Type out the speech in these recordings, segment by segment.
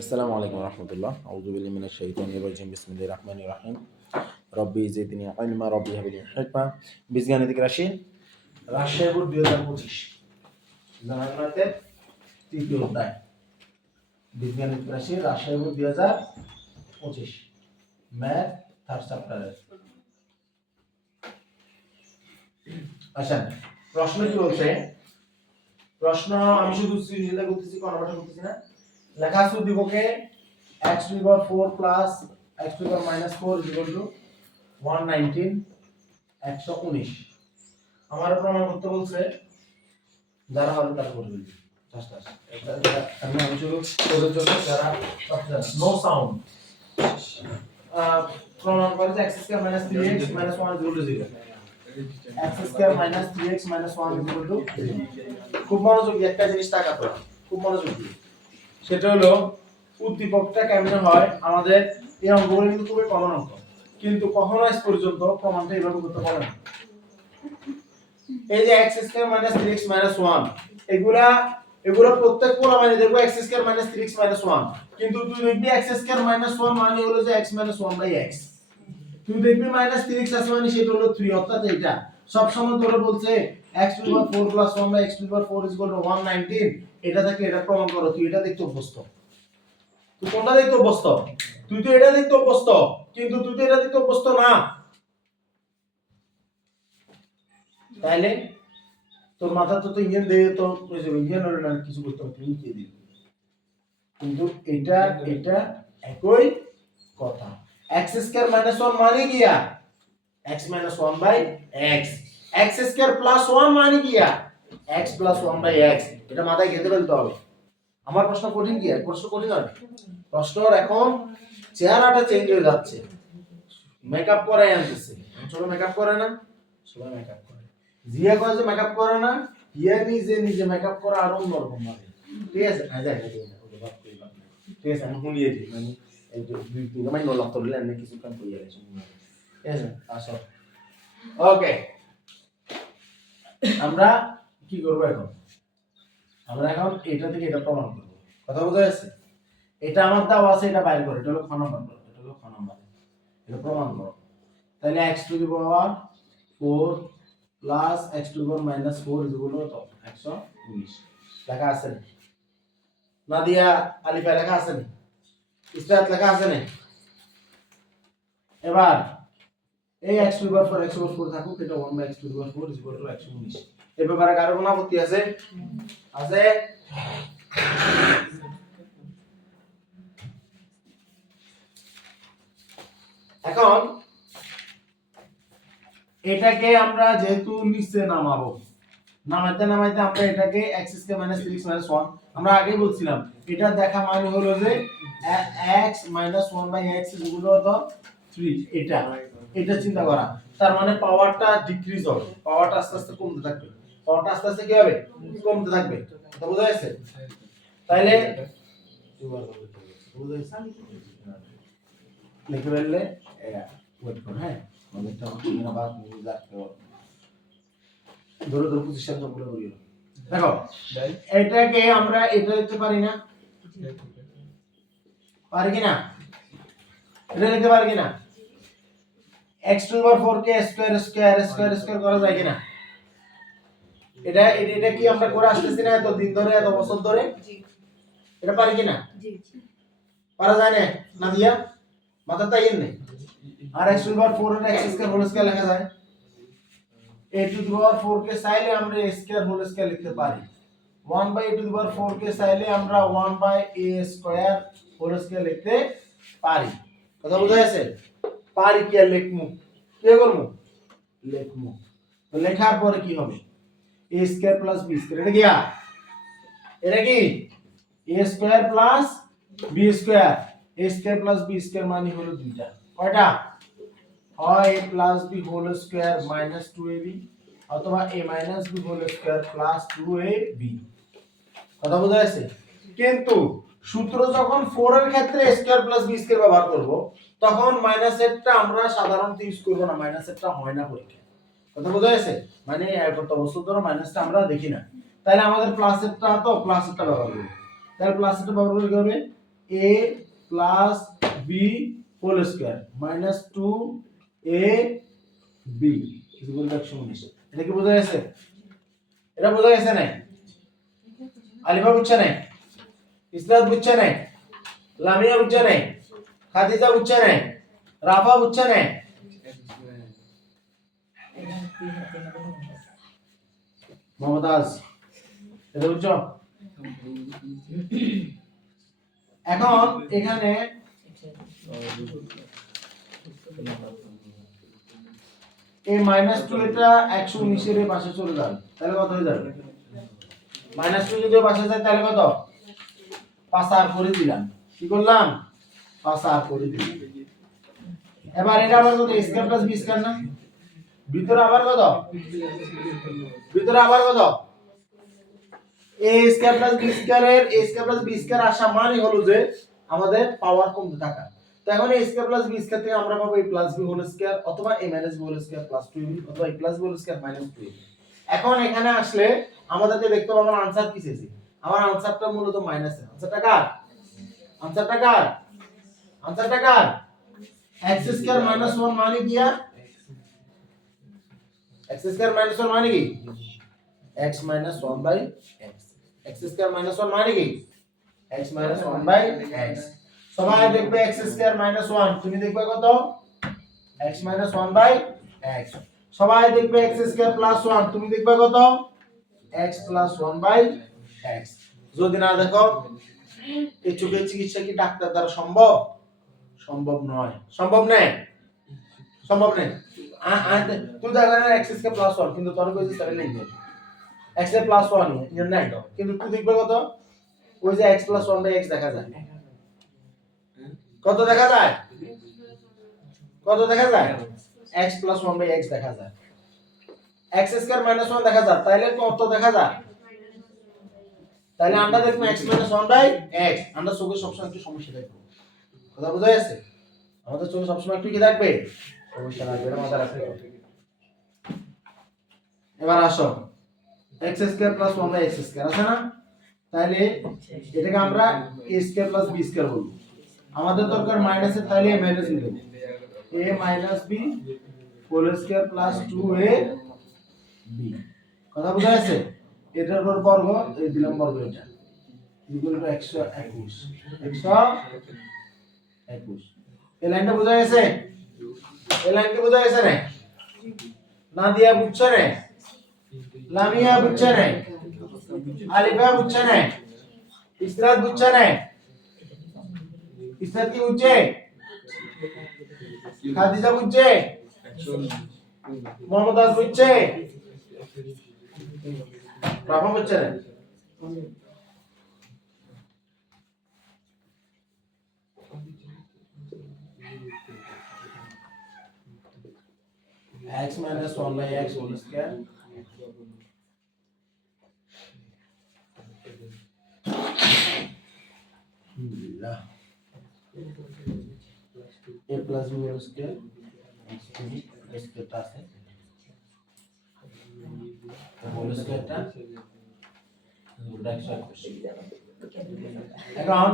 আসসালামু আলাইকুম রহমতুল্লাহ আউযু বিল্লাহি মিনাশ শাইতানির রাজিম বিসমিল্লাহির রহমানির রহিম রব্বি জিদনি ইলমা রব্বি হাবলি হিকমা বীজগাণিতিক রাশি রাজশাহী বোর্ড 2025 জানাতে তৃতীয় অধ্যায় বীজগাণিতিক রাশি রাজশাহী বোর্ড 2025 ম্যাথ থার্ড চ্যাপ্টারের। আচ্ছা, প্রশ্ন কি বলছে? প্রশ্ন আমি শুধু সিরিয়ালে করতেছি, কোন ভাষা করতেছি না। লেখা আছে উদ্দীপকে x to the power 4 plus x to the power minus 4 is equal to 119 119। আমার প্রমাণ করতে বলছে, যারা হবে তারা করে দিবে। জাস্ট এটা আমি শুধু ওদের জন্য যারা নো সাউন্ড প্রমাণ করে যে x square minus 3x minus 1 is equal to 0। x square minus 3x minus 1 is equal to 0। খুব মনোযোগী একটা জিনিস তাকাতে, খুব মনোযোগী। সেটা হলো উদ্দীপকটা কেমন হয়। আমাদের এই অঙ্কগুলো কিন্তু খুবই কমন অঙ্ক, কিন্তু কখনো আজ পর্যন্ত প্রমাণটা এইভাবে করতে পারে না। এই যে x square minus 3x minus 1 এগুলা প্রত্যেক কোলা মানে দেখো x square minus 3x minus 1, কিন্তু তুই দেখবি x স্কয়ার মাইনাস 1 মানে হলো যে x মাইনাস 1 বাই x। তুই দেখবি মাইনাস 3x আছে মানে সেটা হলো 3, অর্থাৎ এটা সব সময় ধরে বলছে x to the power 4 plus 1 by x to the power 4 is equal to 119। এটা থেকে এটা প্রমাণ করো। তুই এটা দেখতে অভ্যস্ত, তুই কোনটা দেখতে অভ্যস্ত? তুই তো এটা দেখতে অভ্যস্ত, কিন্তু তুই তো এটা দেখতে অভ্যস্ত না। তাইলে তোর মাথা তো ইঞ্জিন দিয়ে তো ইঞ্জিন হলো না, কিছু করতে হবে, তুমি কি দিবি? কিন্তু এটা এটা একই কথা। x স্কয়ার মাইনাস 1 মানে কি x minus 1 by x। x square plus 1 মানে কি x প্লাস 1 বাই x। এটা মাথায় গেঁথে ফেলতে হবে। আমার প্রশ্ন কঠিন কি? প্রশ্ন কঠিন হবে। প্রশ্নর এখন চেহারাটা চেঞ্জ হয়ে যাচ্ছে, মেকআপ করাই আনতেছে। চলো মেকআপ করে না, সবাই মেকআপ করে। জিয়া কয় যে মেকআপ করে না, হিয়া নিজে মেকআপ করা আরো অন্যরকম ভাবে। ঠিক আছে, আচ্ছা ঠিক আছে, আমি শুনিয়ে দিই, মানে এই যে দুই তিন মাইন নলাপ করলে এনে কিছু কাম কইয়া গেছে। ঠিক আছে, আসো। ওকে, আমরা কি করব এখন? আমরা এখন এটা থেকে এটা প্রমাণ করব। কথা বোঝা যাচ্ছে? এটা আমার দাও আছে, এটা বাইর করে, এটা হলো খ নাম্বার, এটা হলো খ নাম্বার। এটা প্রমাণ করো। তাহলে x to the power 4 plus x to the power minus 4 is equal to 119 লেখা আছে না? দিয়া আলিফা লেখা আছে না? স্টার্ট লেখা আছে না? এবার এই x to the power 4 x to the power 4 থাকুক, এটা 1 by x to the power 4 is equal to 119। এই ব্যাপারে কারো কোনো আপত্তি আছে? আছে? এখন এটাকে আমরা যেহেতু নিচে নামাবো, নামাইতে নামাইতে আমরা এটাকে x square minus 3x minus 1, আমরা আগে বলছিলাম এটা দেখা মানে হলো যে x minus 1 by x is equal to 3। এটা চিন্তা করা, তার মানে পাওয়ারটা ডিক্রিজ হবে, পাওয়ারটা আস্তে আস্তে কমতে থাকবে। পাওয়ারটা আস্তে আস্তে কি হবে? কমতে থাকবে। কথা বোঝা যাচ্ছে? তাইলে লিখে ফেললে ওয়েট করো। হ্যাঁ, আমাদেরটা না বাদ নিয়ে যাচ্ছে। ধরো 25 সবগুলো করিও। দেখো এটাকে আমরা এটা লিখতে পারি না? পারি কি না? এটা লিখতে পারি কি না? x to the power 4 K square করা যায় কি না? এটা কি আমরা করে আসতেছি না এত দিন ধরে, এত বছর ধরে? এটা পারি কি না? পারা যায় না? না দিয়া মাথা তাই নেই। আর x টু দি পাওয়ার 4 এর x স্কয়ার হোল স্কয়ার লেখা যায়। a টু দি পাওয়ার 4 কে চাইলে আমরা a স্কয়ার হোল স্কয়ার লিখতে পারি। 1 by a to the power 4 কে চাইলে আমরা 1 by a square whole square লিখতে পারি। কথা বোঝা যাচ্ছে? পারি কি আর লিখমু? কি করব? লিখমু। তো লেখার পরে কি হবে? a square plus b square. এটা কি? এটা কি a square plus b square. a square plus b square মানে হলো দুইটা। কয়টা? হয় a plus b whole square minus 2ab, অথবা a minus b whole square plus 2ab। কথা বোঝা যাচ্ছে? কিন্তু সূত্র যখন 4 এর ক্ষেত্রে a square plus b square ব্যবহার করব, তখন মাইনাস এরটা আমরা সাধারণত ইউজ করব না, মাইনাস এরটা হয় না পরীক্ষায়। কথা বোঝা যাচ্ছে? মানে কত বছর ধরে মাইনাসটা আমরা দেখি না। তাহলে আমাদের প্লাস এরটা তো প্লাস এরটা ব্যবহার করব। তাহলে প্লাস এরটা ব্যবহার করলে কি হবে? a plus b whole square minus 2a b equal to 119। এটা কি বোঝা গেছে? এটা বোঝা গেছে না? আলিফা বুঝছে না? ইসরাত বুঝছে না? লামিয়া বুঝছে না? খাদিজা বুঝছে না? রাফা বুঝছে না? মমতাজ এটা বুঝছো? এখন এখানে এই -2 এটা 119 এর পাশে চলে যাবে, তাহলে কত হয়ে যাবে? -2 যদি পাশে যায় তাহলে কত? 5 আর করে দিলাম। কি করলাম? 5 আর করে দিলাম। এবার এটা আবার কত? স্কয়ার প্লাস বি স্কয়ার না? ভিতরে আবার কত? ভিতরে আবার কত? a square plus b স্কয়ারের a square plus b square আসা মানে হলো যে আমাদের পাওয়ার কমতে থাকা। তো এখন a square plus b square থেকে আমরা পাবো a plus b whole square অথবা a minus b whole square plus 2b অথবা a plus b whole square minus 2b। এখন এখানে আসলে আমাদেরকে দেখতে হবে আমার आंसर কি এসেছে। আমার आंसरটা মূলত মাইনাস এর। आंसरটা কার? आंसरটা কার? आंसरটা কার? x স্কয়ার মাইনাস 1 মানে কি? x স্কয়ার মাইনাস 1 মানে কি? x minus 1 by x x square minus 1 মানে কি? x minus 1 by x সবাই দেখবে x স্কয়ার মাইনাস 1 তুমি দেখবে কত? x minus 1 by x সবাই দেখবে x স্কয়ার প্লাস 1 তুমি দেখবে কত? x plus 1 by x যদি না দেখো এই চোখের চিকিৎসা কি ডাক্তার দ্বারা সম্ভব? সম্ভব নয়। সম্ভব নয়। সম্ভব নয়। তুই দেখো না x স্কয়ার প্লাস 1 কিন্তু তোর কইছে 7 লিখবে x এর প্লাস 1 এর নাই কিন্তু তুই দেখবে কত? ওই যে x প্লাস 1 বাই x দেখা যায়। কত দেখা যায়? কত দেখা যায়? x প্লাস 1 বাই x দেখা যায়। x স্কয়ার মাইনাস 1 দেখা যায়। তাইলে কত দেখা যায়? তাইলে আমরা দেখব x মাইনাস 1 বাই x। আমরা চোখে সবসময় একটু সমস্যা দেখব। কথা বুঝা গেছে? আমাদের চোখে সবসময় একটু কি থাকবে? সমস্যা থাকবে। এটা মাথায় রাখতে হবে। এবার আসো x square plus 1 by x square আছে না? তাহলে এটাকে আমরা a square plus b square বলবো। আমাদের দরকার মাইনাসের, তাহলে a মাইনাস b দেব। a minus b whole square plus 2a b। কথা বুঝা গেছে? এটার উপর বর্গ এই দিলাম বর্গ এটা ইকুয়াল টু 121 121। এই লাইনটা বুঝা গেছে? এই লাইনটা বুঝা গেছে না? নাদিয়া বুঝছো না? লামিয়া বুঝছো না? আলিফা বুঝছো না? ইসরাত বুঝছো না? ইসরাত কি বুঝছে? খাদিজা বুঝছে? মমতাজ বুঝছে? রাফা বুঝছে না? x minus 1 by x whole square a plus b whole square স্কয়ারটা আছে হোল স্কয়ারটা পুরো 121। এখন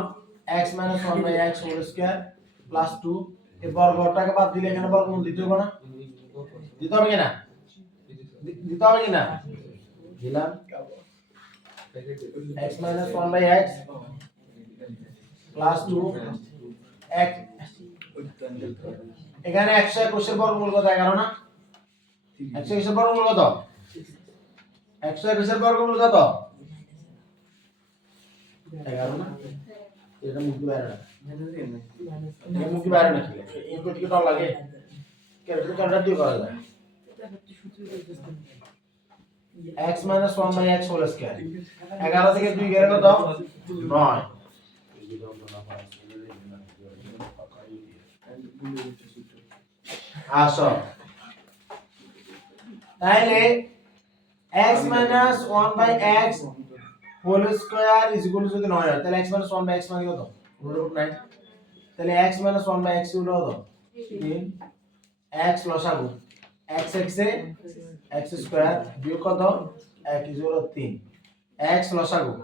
x minus 1 by x whole square plus 2 এই বর্গটাকে বাদ দিলে এখানে বর্গমূল দিতে হবে না? দিতে হবে কিনা? দিতে হবে কিনা? দিলাম x minus 1 by x plus 2 x এখানে 121 এর বর্গমূল কত? 11 না? 121 এর বর্গমূল কত? 121 এর বর্গমূল কত? 11 না? এটা মুখি বাইরে না। এটা মুখি বাইরে না কি? এই কত কি টাকা লাগে? ক্যালকুলেটরটা দিয়ে করা যায়। x minus 1 by x whole square 11 থেকে 2 গেলে কত? 9। আসো তাহলে x minus 1 by x whole square is equal to যদি 9 হয় তাহলে x minus 1 by x মানে কত? √9। তাহলে x minus 1 by x হলো কত? 3 x লসাগু x x এ x স্কয়ার বিয়োগ কত? 1 is equal to 3 x লসাগু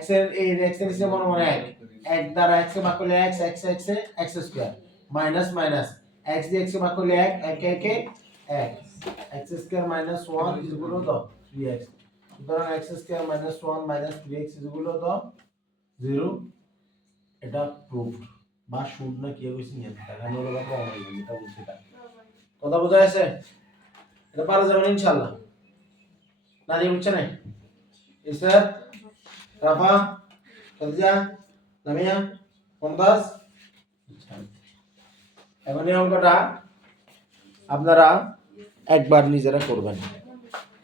x এর এই x এর নিচে মনে 1 এক দ্বারা x কে ভাগ করলে x x x এ x square minus minus x দিয়ে x কে ভাগ করলে 1 1 1 1 x square minus 1 is equal two 3x সুতরাং x square minus 1 minus 3x is equal two 0 এটা প্রুফড বা শুড না কি হইছে নিয়ে তাহলে আমরা ওটা প্রমাণ করব এটা বুঝতে পারি কথা বোঝা গেছে এটা পারা যাবে না ইনশাআল্লাহ না দিয়ে বুঝছ না স্যার রাফা খাদিজা লামিয়া মুমতাজ এখন এই অঙ্কটা আপনারা একবার নিজেরা করবেন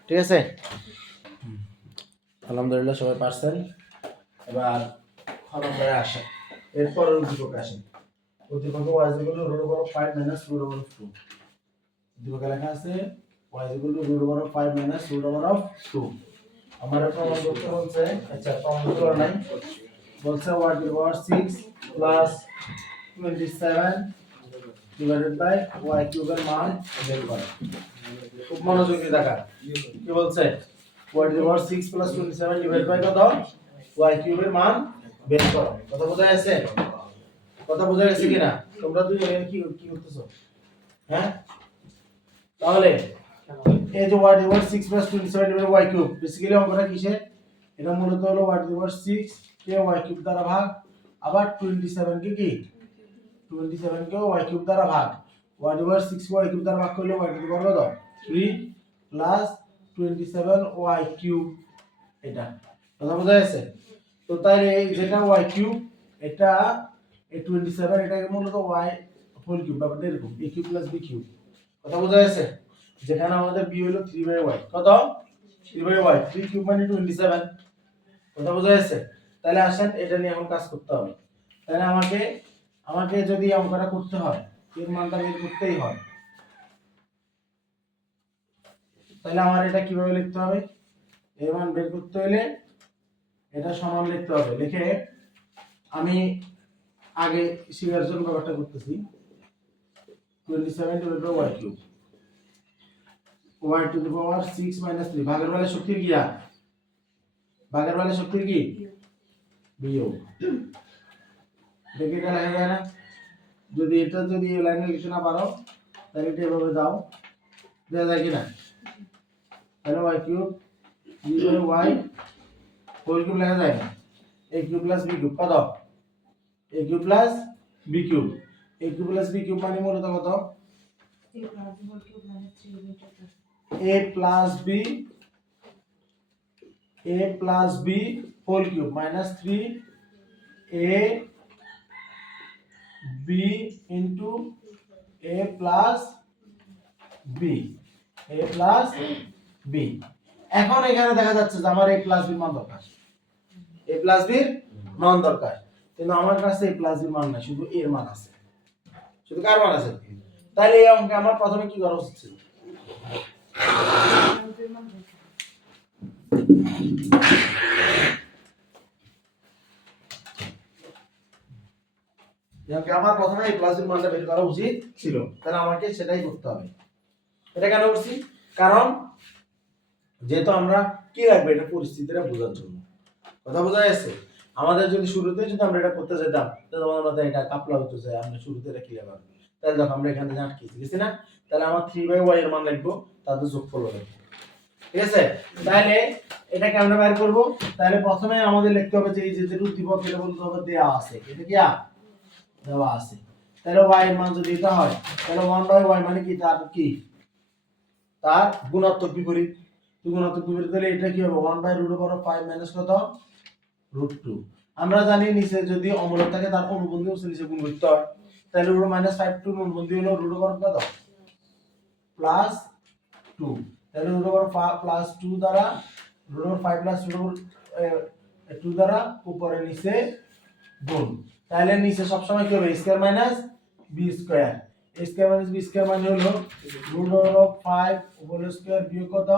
ঠিক আছে আলহামদুলিল্লাহ সবাই পারছেন এবার নম্বরে আসে এরপর উদ্দীপক আসে উদ্দীপক y = √5 - √2 উদ্দীপক লেখা আছে y = √5 - √2 আমাদের প্রমাণ করতে বলছে আচ্ছা প্রমাণ করা নাই বলছে y = 6 plus 27 divided by y কিউবের মান বের করো খুব মনোযোগী দেখা কি বলছে y = 6 প্লাস 27 ডিভাইডেড বাই কত y কিউবের মান বের করো কথা বোঝা গেছে কথা বোঝা গেছে কিনা তোমরা দুই এখানে কি কি করতেছো হ্যাঁ তাহলে এই যে y = 6 plus 27 divided by y cube basically অঙ্কটা কিসে এটা মূলত হলো y = 6 কে y কিউব দ্বারা ভাগ আবার 27 কে কি 27 কে y কিউব দ্বারা ভাগ y = 6 কে y কিউব দ্বারা ভাগ করলে y টু দি পাওয়ার কত 3 প্লাস 27 y কিউব এটা কথা বোঝা গেছে তো তাহলে যেটা y কিউব এটা এই 27 এটাকে মূলত y হোল কিউব ব্যাপারটা এরকম a cube plus b cube কথা বোঝা গেছে যেখানে আমাদের b হলো 3/y কত 3/y 3 কিউব মানে 27 কথা বোঝা গেছে তাহলে আসেন এটা নিয়ে এখন কাজ করতে হবে তাহলে আমাকে যদি অঙ্কটা করতে হয় এর মানটা বের করতেই হয় তাহলে আমার এটা কিভাবে লিখতে হবে এর মান বের করতে হলে এটা সমান লিখতে হবে লিখে আমি আগে শিকার জন্য ব্যাপারটা করতেছি 27 divided by y cube y to the power 6 - 3 ভাগের বেলায় শক্তির কি ভাগের বেলায় শক্তির কি বিয়োগ দেখে এটা লেখা যায় না যদি এটা যদি এই লাইনে লিখতে না পারো তাহলে এটা এভাবে দাও দেয়া যায় কিনা তাহলে y cube y whole cube লেখা যায় না a cube plus b cube কত a cube plus b cube a cube plus b cube মানে মূলত কত a plus b whole cube minus 3 a b into a plus b এখন এখানে দেখা যাচ্ছে যে আমার a প্লাস b মান দরকার a প্লাস b এর মান দরকার কিন্তু আমার কাছে a প্লাস b এর মান নাই শুধু a এর মান আছে শুধু কার মান আছে তাহলে এই অঙ্কে আমার প্রথমে কি করা উচিত ছিল আমার প্রথমে এই প্লাস এর মানটা বের করা উচিত ছিল তাহলে আমাকে সেটাই করতে হবে এটা কেন করছি কারণ যেহেতু আমরা কি রাখবো এটা পরিস্থিতিটা বোঝার জন্য কথা বোঝা যাচ্ছে আমাদের যদি শুরুতে যদি আমরা এটা করতে যেতাম তাহলে আমাদের মাথায় এটা কাপলা হতো যে আমরা শুরুতে এটা ক্লিয়ার করব তাহলে দেখো আমরা এখান থেকে আটকেছি বুঝছি না তাহলে আমার 3/y এর মান লিখবো তাদের যোগফল লিখবো ঠিক আছে তাহলে এটা কেমনে বের করব তাহলে প্রথমে আমাদের লিখতে হবে যে এই যে উদ্দীপক এটা বলতে হবে দেয়া আছে এটা কি দেওয়া আছে তাহলে y এর মান যদি এটা হয় তাহলে 1/y মানে কি তার গুণাত্মক বিপরীত তো গুণাত্মক বিপরীত হলে এটা কি হবে 1/√5 মাইনাস কত √2 আমরা জানি নিচে যদি অমূলক থাকে তার অনুবন্ধী ও নিচে গুণ করতে হয় তাহলে √-5 টু অনুবন্ধী হলো √5 কত +2 তাহলে √5 +2 দ্বারা √5 +2 দ্বারা উপরে নিচে গুণ তাহলে নিচে সব সময় কি হবে square minus b square square minus b square মানে হলো √5 হোল স্কয়ার বিয়োগ কত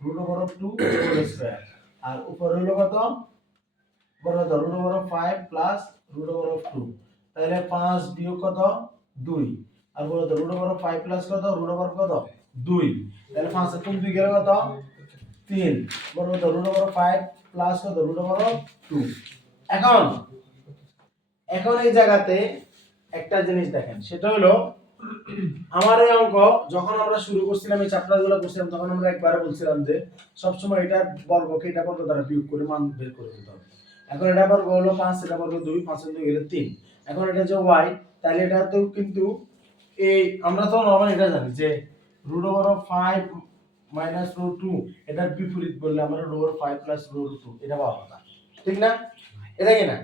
√2 হোল স্কয়ার আর উপরে হলো কত বড় √5 প্লাস √2 তাহলে 5 বিয়োগ কত 2 আর বড় √5 প্লাস কত কত 2 তাহলে 5 এর কোন 2 গেল কত 3 বড় √5 প্লাস কত √2 এখন এখন এই জায়গাতে একটা জিনিস দেখেন, সেটা হলো আমার এই অঙ্ক যখন আমরা শুরু করছিলাম, এই চ্যাপ্টারগুলো করছিলাম, তখন আমরা একবারে বলছিলাম যে সবসময় এটা বর্গকে এটা বর্গ দ্বারা বিয়োগ করে মান বের করে দিতে হবে। এখন এটা বর্গ হলো 5, এটা বর্গ 2, 5 এর 2 গেলে 3। এখন এটা যে y, তাহলে এটা তো কিন্তু এই আমরা তো নরমাল এটা জানি যে √5 মাইনাস √2 এটার বিপরীত বললে আমরা √5 প্লাস √2 এটা পাওয়া কথা, ঠিক না? এটা কি না?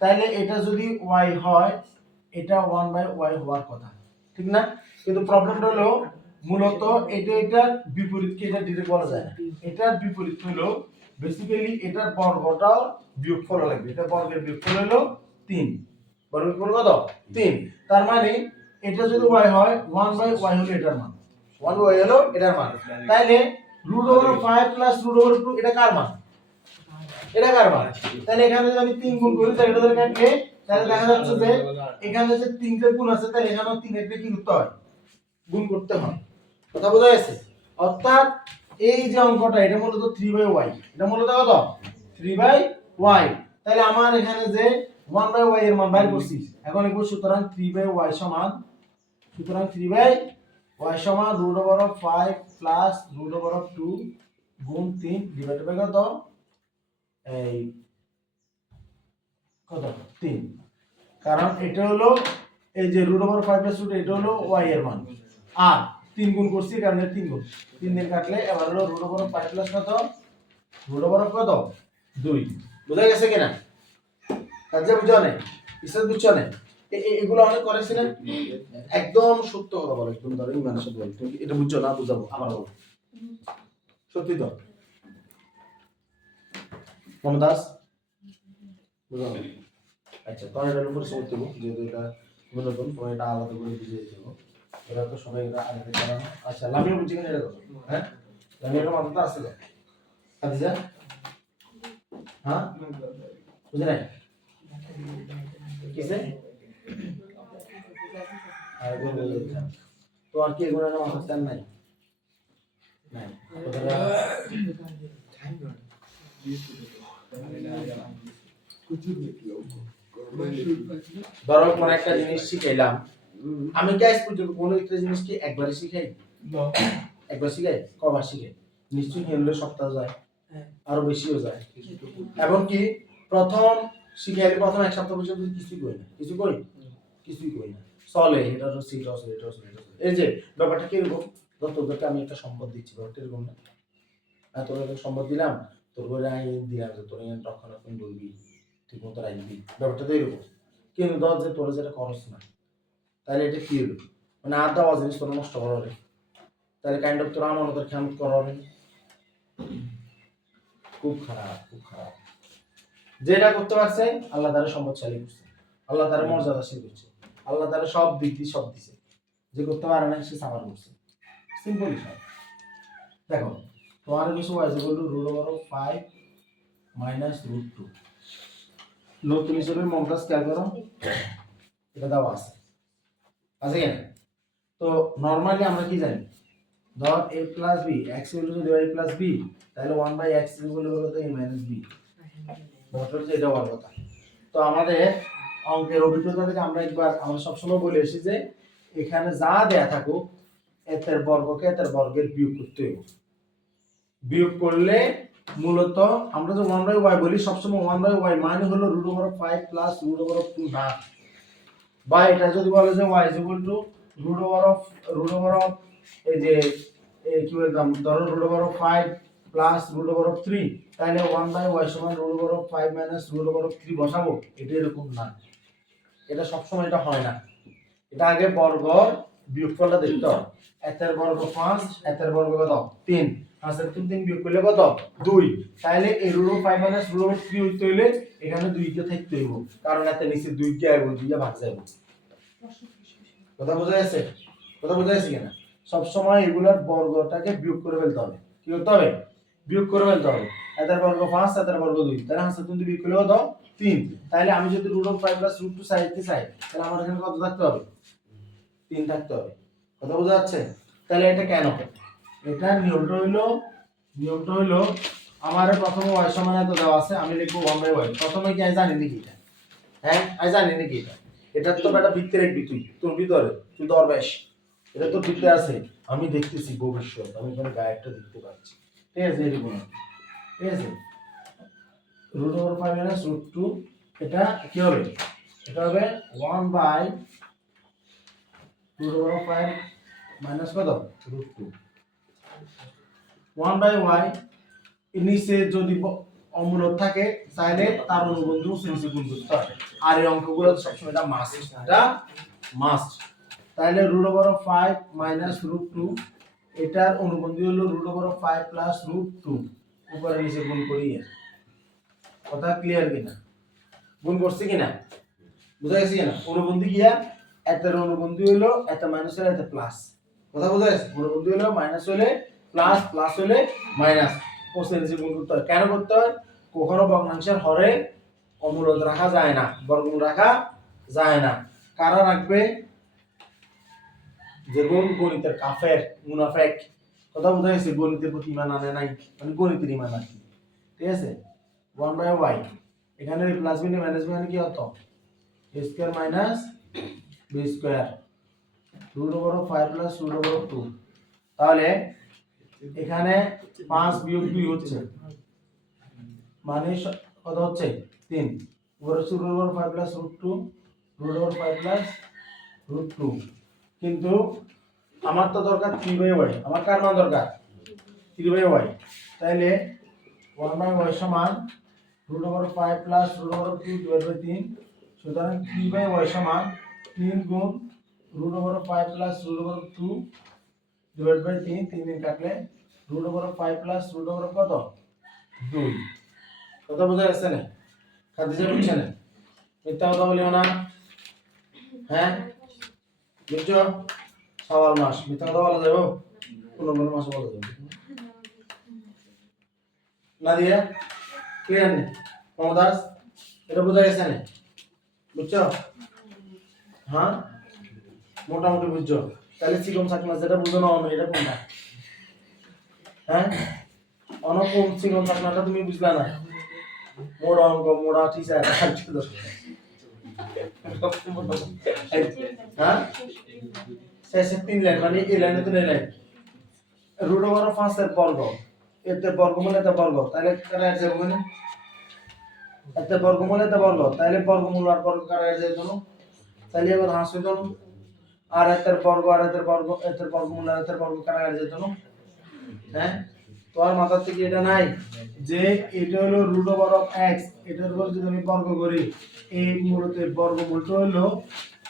তাহলে এটা যদি y হয়, এটা 1/y হওয়ার কথা, ঠিক না? কিন্তু প্রবলেমটা হলো মূলত এটার বিপরীতকে এটা ডিরেক্ট বলা যায় না। এটার বিপরীত হলো বেসিক্যালি এটার বর্গটাও বিয়োগফল লাগবে। এটা বর্গের বিয়োগফল হলো 3। বর্গের বিয়োগফল কত? 3। তার মানে এটা যদি y হয়, 1/y হলো এটার মান, 1/y হলো এটার মান। তাহলে √5 প্লাস √2 এটা কার মান? এটা কার মান? তাহলে এখানে যদি আমি 3 গুণ করি, তাহলে এটা ধরে কাটলে, তাহলে দেখা যাচ্ছে যে এখানে যে 3 তে গুণ আছে, তাহলে এখানেও 3 এর কি করতে হয়? গুণ করতে হয়। কথা বোঝা গেছে? অর্থাৎ এই যে অঙ্কটা, এটা মূলত 3/y, এটা মূলত কত? 3/y। তাহলে আমার এখানে যে 1/y এর মান বাইর করছি, এখন লিখব সুতরাং 3/y সমান, সুতরাং 3/y সমান √5 প্লাস √2 গুণ 3 ডিভাইডেড বাই কত? এই কত? 3। কারণ এটা হলো এই যে √5 প্লাস √2 এটা হলো y এর মান, আর 3 গুণ করছি কারণ 3 গুণ 3 দিন কাটলে এবার হলো √5 প্লাস কত? কত? 2। বুঝা গেছে কিনা? কাজে বুঝো না? ইসব বুঝছো না? এগুলো অনেক করেছি না? একদম সত্য কথা বলো, একদম ধরো ইমানের সাথে বলো। তুমি এটা বুঝছো না? বুঝাবো আবার বলো। সত্যি তো? মমতাজ বুঝাবো। আচ্ছা, তো এটার উপর সময় দেবো, যেহেতু এটা নতুন, তো এটা আলাদা করে বুঝিয়ে দেবো। এটা তো সবাই এটা আগে থেকে জানো। আচ্ছা, লামিয়া বুঝছি কিনা এটা করো, হ্যাঁ? লামিয়ার মাথাটা আছে তো? খাদিজা? হ্যাঁ? বুঝে নাই? কিসে? আর বল বল। তো আর কি এগুলো না মাথা চান নাই? নাই। ওটা ধরো কোন একটা জিনিস শিখাইলাম, আমি গাইস পর্যন্ত কোনো একটা জিনিস কি একবারই শিখাই? না, একবার শিখাই? কবার শিখাই? নিশ্চয়ই হলে সপ্তাহ যায়, আরো বেশিও যায়। এবং কি প্রথম শিখাইলে প্রথম এক সপ্তাহ পর্যন্ত কিছুই করি না, কিছুই করি না, চলে এটা হচ্ছে এটা হচ্ছে এটা হচ্ছে। এই যে ব্যাপারটা কিরকম, তোদেরকে আমি একটা সম্পদ দিচ্ছি, ব্যাপারটা এরকম না? তোদেরকে সম্পদ দিলাম, তোর করে আইন দিলাম যে তোর রক্ষণাবেক্ষণ করবি, ঠিক মতো রাখবি, ব্যাপারটা তো এরকম। কিন্তু ধর যে তোরা যেটা করস না, তাহলে এটা কি হলো? মানে আর দেওয়া জিনিস তোরা নষ্ট করার, তাহলে কাইন্ড অফ তোরা আমানতের খেয়ানত করার। খুব খারাপ, খুব খারাপ। যেটা করতে পারছে আল্লাহ তারা সম্পদশালী করছে, আল্লাহ তারা মর্যাদাশীল করছে, আল্লাহ তারা সব দিক দিয়ে সব দিছে। যে করতে পারে না সে সাবার করছে, সিম্পল বিষয়। দেখো তোমার কিছু আছে বললো √5 মাইনাস √2 নতুন হিসেবে মমতাজ খেয়াল করো, এটা দেওয়া আছে আছে কেন? তো নর্মালি আমরা কি জানি, ধর a plus b, x equal to যদি a প্লাস b, তাহলে 1/x equal to a minus b, বলতো যে এটা বড় কথা। তো আমাদের অঙ্কের অভিজ্ঞতা থেকে আমরা আমরা সবসময় বলে এসেছি যে এখানে যা দেয়া থাকুক এতের বর্গকে এতের বর্গের বিয়োগ করতে হবে। বিয়োগ করলে মূলত আমরা যে 1/y বলি, সবসময় 1/y মানে হলো √5 প্লাস √2 না, বা এটা যদি বলে যে y is equal to √, এই যে কি বলতাম, ধরো √5 প্লাস √3, তাহলে 1/y সমান √5 মাইনাস √3 বসাবো, এটা এরকম না। এটা সবসময় এটা হয় না। এটা আগে বর্গর বিয়োগফলটা দেখতে হয়। এতের বর্গ 5, এতের বর্গ কত? 3, 5 এর 3 বিয়োগ করলে কত? 2। তাহলে এই √5 মাইনাস √3 হইতে হইলে এখানে 2 কে থাকতে হইব, কারণ এতে নিচে 2 কে আইব, 2 কে ভাগ যাবে। কথা বোঝা যাচ্ছে? কথা বোঝা যাচ্ছে কিনা? সব সময় এগুলার বর্গটাকে বিয়োগ করে ফেলতে হবে। কি করতে হবে? বিয়োগ করে ফেলতে হবে। এটার বর্গ 5, এটার বর্গ 2, তাহলে 5 এর 3 বিয়োগ করলে কত? 3। তাহলে আমি যদি √5 প্লাস √2 চাইতে চাই, তাহলে আমার এখানে কত থাকতে হবে? 3 থাকতে হবে। কথা বোঝা যাচ্ছে? তাহলে এটা কেন? এটা নিয়মটা হইলো আমার প্রথমে y সমান এত দেওয়া আছে, আমি লিখব 1/y। প্রথমে কি জানি দেখি এটা হ্যাঁ আমি জানি নাকি এটা তো বেটা ভিতরে রাখবি তোর ভিতরে তুই দরবেশ এটা তো ভিতরে আছে আমি দেখতেছি ভবিষ্যৎ আমি এখানে গায়কটা দেখতে পাচ্ছি ঠিক আছে এরকম ঠিক আছে রুট ওভার 5 মাইনাস রুট 2 এটা কি হবে এটা হবে 1 বাই রুট ওভার 5 মাইনাস কত রুট 2 1 বাই y নিচে যদি অমূলক থাকে তাহলে তার অনুবন্ধী সিরিজে গুণ করতে হয় আর এই অঙ্কগুলো সবসময় এটা মাস্ট তাহলে রুট ওভার 5 মাইনাস রুট 2 এটার অনুবন্ধী হলো রুট ওভার 5 প্লাস রুট 2 উপরে নিচে গুণ করিয়ে কথা ক্লিয়ার কিনা গুণ করছি কিনা বুঝা গেছে কিনা অনুবন্ধী গিয়া এটার অনুবন্ধী হলো এটা মাইনাস হলে এটা প্লাস কথা বুঝা গেছে অনুবন্ধী হলো মাইনাস হলে প্লাস প্লাস হলে মাইনাস কোসেনিসে গুণ করতে হয় কেন করতে হয় কখনো ভগ্নাংশের হরে অমূলক রাখা যায় না বর্গমূল রাখা যায় না কারা রাখবে যেমন গণিতের কাফের মুনাফেক কথা বুঝা গেছে গণিতের প্রতি ইমান আনে নাই মানে গণিতের ইমান আর কি ঠিক আছে 1 বাই y এখানে প্লাস বি মাইনাস বি মানে কি হতো a square minus b square root over 5 plus root over 2 তাহলে এখানে 5 বিয়োগ 2 হচ্ছে মানে কত হচ্ছে 3 উপরে root over 5 plus root 2 root over 5 plus root 2 কিন্তু আমার তো দরকার 3 বাই y আমার কার মান দরকার 3 বাই y তাহলে 1 বাই y সমান root over 5 plus root over 2 divide by 3 সুতরাং 3 বাই y সমান 3 গুণ root over 5 plus root over 2 divide by 3 3 দিন কাটলে root over 5 plus root over কত 2 কথা বোঝা যাচ্ছে না খাদিজা বুঝছে না মিথ্যা কথা বলিও না হ্যাঁ বুঝছো সওয়াল মাস মিথ্যা কথা বলা যাবে কোন মাস বলা যাবে না দিয়া ক্লিয়ার নেই মমতাজ এটা বোঝা গেছে না বুঝছো হ্যাঁ মোটামুটি বুঝছো তাহলে সিকম সাকনা যেটা বুঝো না এটা কোনটা হ্যাঁ অনকম সিকম সাকনাটা তুমি বুঝলা না মোড়া অঙ্ক মোড়া টিচার হ্যাঁ শেষে 3 লাইন মানে এই লাইনে 3 লাইন রুট ওভার 5 এর বর্গ এতে বর্গমূল এতে বর্গ তাহলে কারা যাবে না এতে বর্গমূল এতে বর্গ তাহলে বর্গমূল আর বর্গ কারা যায় জানো তাহলে এবার হাসবে জানো আর এতের বর্গ আর এতের বর্গ এতের বর্গমূল আর এতের বর্গ কারা যায় জানো হ্যাঁ তোমার মাথা থেকে এটা নাই যে এটা হলো রুট ওভার অফ x এটার উপর যদি আমি বর্গ করি এই মূলত বর্গমূলটা হলো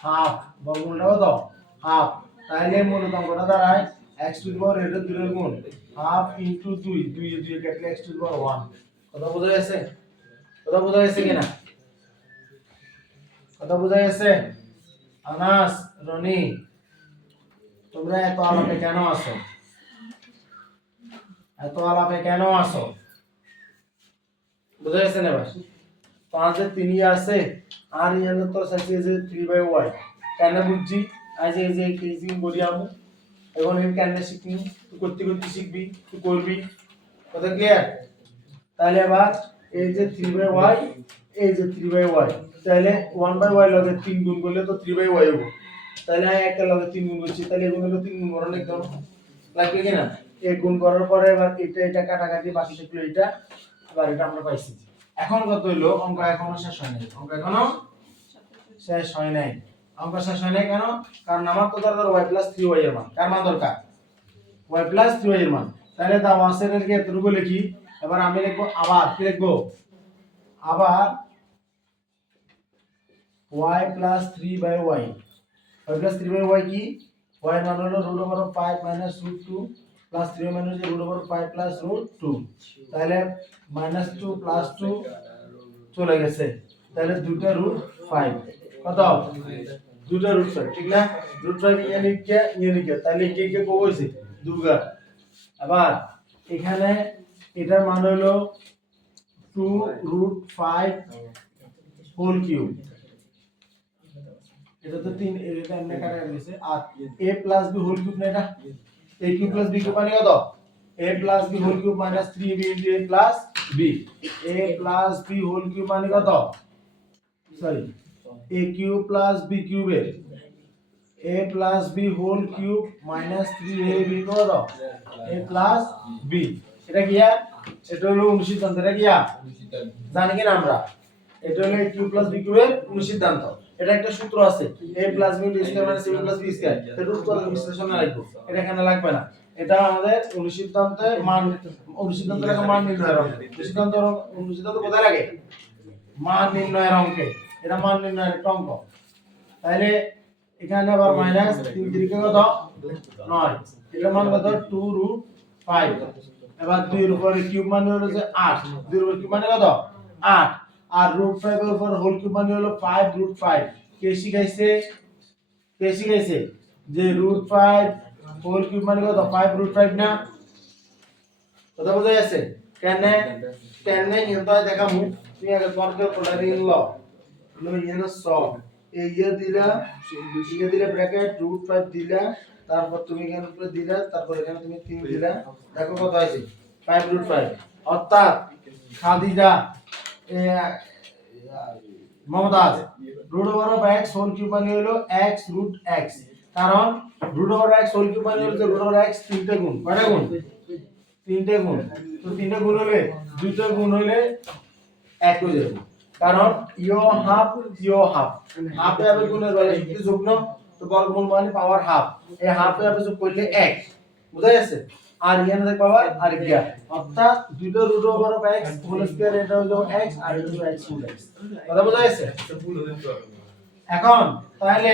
হাফ বর্গমূলটা কত হাফ তাহলে মূলত অঙ্কটা দাঁড়ায় x টু দি পাওয়ার এটা 2 এর গুণ হাফ ইনটু 2 2 এ 2 কাটলে x টু দি পাওয়ার 1 কথা বোঝা গেছে কিনা কথা বোঝা গেছে আনাস রনি তোমরা এত আলাপে কেন আসো বুঝা গেছে না বাস 5 এর 3 আছে আর ইয়ালে তো সাথে যে 3 বাই y কেন বুঝছি আজ এই যে কেজিং করি আমি এখন আমি কেন শিখনি তুই করতে শিখবি তুই করবি কথা ক্লিয়ার তাহলে আবার এই যে 3 বাই y এই যে 3 বাই y তাহলে 1 বাই y লগে 3 গুণ করলে তো 3 বাই y হবে তাহলে আমি একটা লগে 3 গুণ করছি তাহলে এগুলো হলো 3 গুণ করা লিখতাম লাগবে কি না এই গুণ করার পরে এবার এটা কাটাকাটি বাকি থাকলো এটা এবার এটা আমরা পাইছি এখন কত হইলো অঙ্ক এখনো শেষ হয় নাই অঙ্ক শেষ হয় নাই কেন কারণ আমার তো দরকার y 3y এর মান কার মান দরকার y 3y এর মান তাহলে দাও আছে এর কি এতটুকু লিখি এবার আমি লিখবো আবার কি লিখবো আবার y 3 by y y 3 by y কি y এর মান হলো রুট ওভার 5 মাইনাস রুট 2 প্লাস 3 minus root over 5 plus root 2 তাহলে মাইনাস 2 প্লাস 2 চলে গেছে তাহলে দুটো রুট 5 কত দুটো রুট 5 ঠিক না রুট 5 ইয়ে তাহলে কে কো হইছে দুর্গা আবার এখানে এটার মান হলো 2 রুট 5 হোল কিউব এটা তো 3 এটা এমনি কাটা গেছে আর a plus b whole cube না এটা a cube plus b cube মানে কত a plus b whole cube minus 3b into a plus b a plus b whole cube মানে কত sorry a cube plus b কিউবের a plus b whole cube minus 3ab কত a plus b এটা কি এটা হলো অনুসিদ্ধান্ত এটা কি জানি কিনা আমরা এটা হলো a কিউব প্লাস b কিউবের অনুসিদ্ধান্ত এটা একটা সূত্র আছে a plus b square minus a plus b square এটা রুট কত বিশ্লেষণে রাখবো এটা এখানে লাগবে না এটা আমাদের অনুসিদ্ধান্তের মান অনুসিদ্ধান্তের মান নির্ণয়ের অঙ্কে অনুসিদ্ধান্ত কোথায় লাগে মান নির্ণয়ের অঙ্কে এটা মান নির্ণয়ের একটা অঙ্ক তাহলে এখানে আবার মাইনাস 3 3 কত 9 এর মান কত 2 রুট 5 এবার 2 এর উপরে কিউব মানে হলো যে 8 2 এর উপর কিউব মানে কত 8 আর রুট 5 এর উপর হোল কিউব মানে হলো 5 রুট 5 কে শিখাইছে যে রুট 5 হোল কিউব মানে কত 5 রুট 5 না কথা বোঝা যাচ্ছে কেন কিন্তু দেখামু তুমি আগে বর্গের কোডারি ল ইয়েন সব এই দিলা ব্র্যাকেট রুট 5 দিলা তারপর তুমি এখানে উপরে দিলা তারপর এখানে তুমি 3 দিলা দেখো কত আছে 5 রুট 5 অর্থাৎ Khadija Mumtaz root over of x whole cube মানে হলো x রুট x কারণ root over x whole cube মানে হলো রুট ওভার x তিনটে গুণ কয়টা গুণ তিনটে গুণ তো তিনটে গুণ হলে দুইটা গুণ হলে এক হয়ে যাবে কারণ ইও হাফ হাফ এ হবে গুণের বেলায় যুক্তি যোগ না তো বর্গমূল মানে পাওয়ার হাফ এই হাফ এ হবে যোগ করলে 1 বুঝা গেছে আর ইয়ানে থাকে পাওয়ার আর গিয়া অর্থাৎ দুটো root over of x whole square এটা হলো x আর এটা হলো x হোল x কথা বোঝা গেছে এখন তাহলে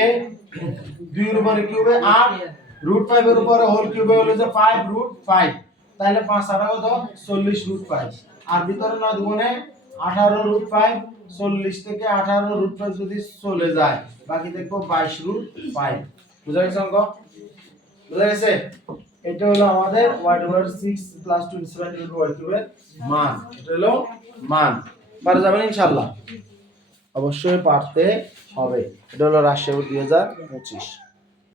2 এর উপরে কিউবে 8 রুট 5 এর উপরে হোল কিউবে হলো যে 5 রুট 5 তাহলে 5 আর কত 40 রুট 5 আর ভিতরে 9 গুণে 18 রুট 5 40 থেকে 18 রুট 5 যদি চলে যায় বাকি দেখবো 22 রুট 5 বুঝা গেছে অঙ্ক বুঝা গেছে এটা হলো আমাদের y over 6 plus 27 into y কিউবের মান এটা হলো মান পারা যাবেন ইনশাআল্লাহ অবশ্যই পারতে হবে এটা হলো রাজশাহী 2025